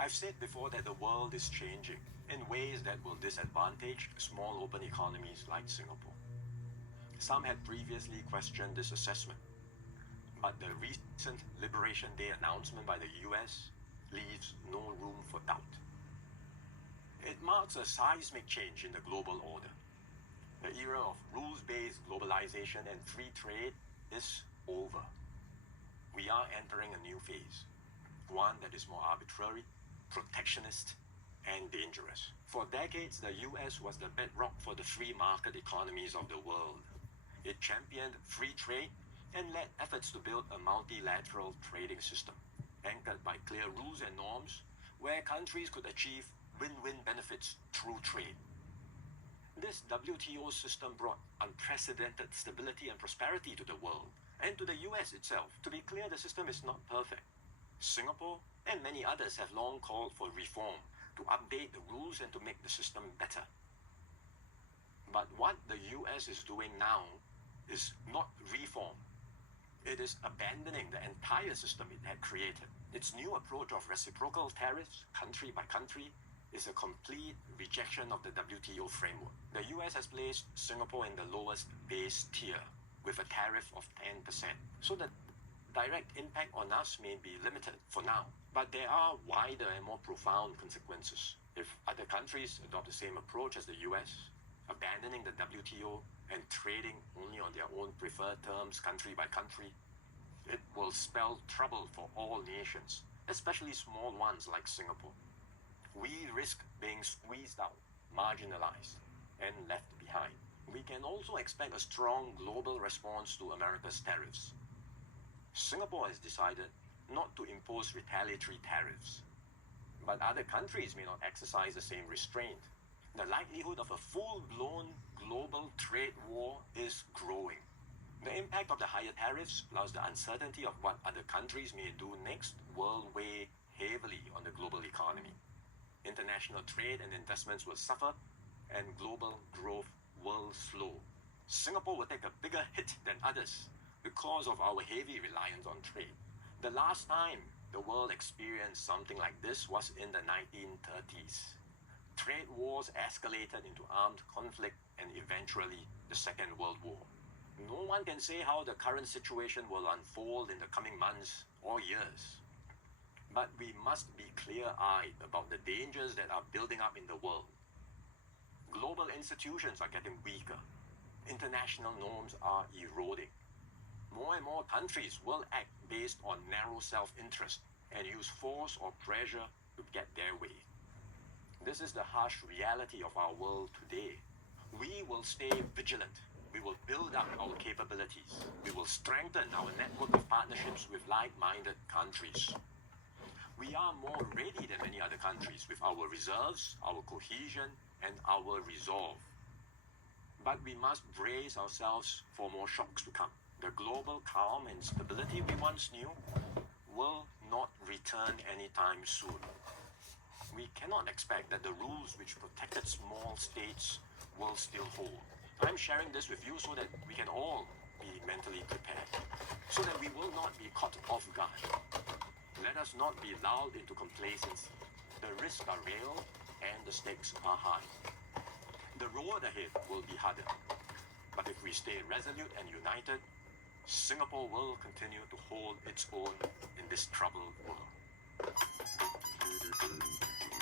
I've said before that the world is changing in ways that will disadvantage small open economies like Singapore. Some had previously questioned this assessment, but the recent Liberation Day announcement by the US leaves no room for doubt. It marks a seismic change in the global order. The era of rules-based globalization and free trade is over. We are entering a new phase, one that is more arbitrary, protectionist, and dangerous. For decades, the US was the bedrock for the free market economies of the world. It championed free trade and led efforts to build a multilateral trading system, anchored by clear rules and norms, where countries could achieve win-win benefits through trade. This WTO system brought unprecedented stability and prosperity to the world, and to the US itself. To be clear, the system is not perfect. Singapore and many others have long called for reform to update the rules and to make the system better. But what the US is doing now is not reform. It is abandoning the entire system it had created. Its new approach of reciprocal tariffs, country by country, is a complete rejection of the WTO framework. The US has placed Singapore in the lowest base tier with a tariff of 10%. So the direct impact on us may be limited for now, but there are wider and more profound consequences. If other countries adopt the same approach as the US, abandoning the WTO and trading only on their own preferred terms, country by country, it will spell trouble for all nations, especially small ones like Singapore. We risk being squeezed out, marginalized, and left behind. We can also expect a strong global response to America's tariffs. Singapore has decided not to impose retaliatory tariffs, but other countries may not exercise the same restraint. The likelihood of a full-blown global trade war is growing. The impact of the higher tariffs, plus the uncertainty of what other countries may do next, will weigh heavily on the global economy. International trade and investments will suffer, and global growth will slow. Singapore will take a bigger hit than others because of our heavy reliance on trade. The last time the world experienced something like this was in the 1930s. Trade wars escalated into armed conflict and eventually the Second World War. No one can say how the current situation will unfold in the coming months or years. But we must be clear-eyed about the dangers that are building up in the world. Global institutions are getting weaker. International norms are eroding. More and more countries will act based on narrow self-interest and use force or pressure to get their way. This is the harsh reality of our world today. We will stay vigilant. We will build up our capabilities. We will strengthen our network of partnerships with like-minded countries. We are more ready than many other countries with our reserves, our cohesion, and our resolve. But we must brace ourselves for more shocks to come. The global calm and stability we once knew will not return anytime soon. We cannot expect that the rules which protected small states will still hold. I'm sharing this with you so that we can all be mentally prepared, so that we will not be caught off guard. Let us not be lulled into complacency. The risks are real and the stakes are high. The road ahead will be harder. But if we stay resolute and united, Singapore will continue to hold its own in this troubled world.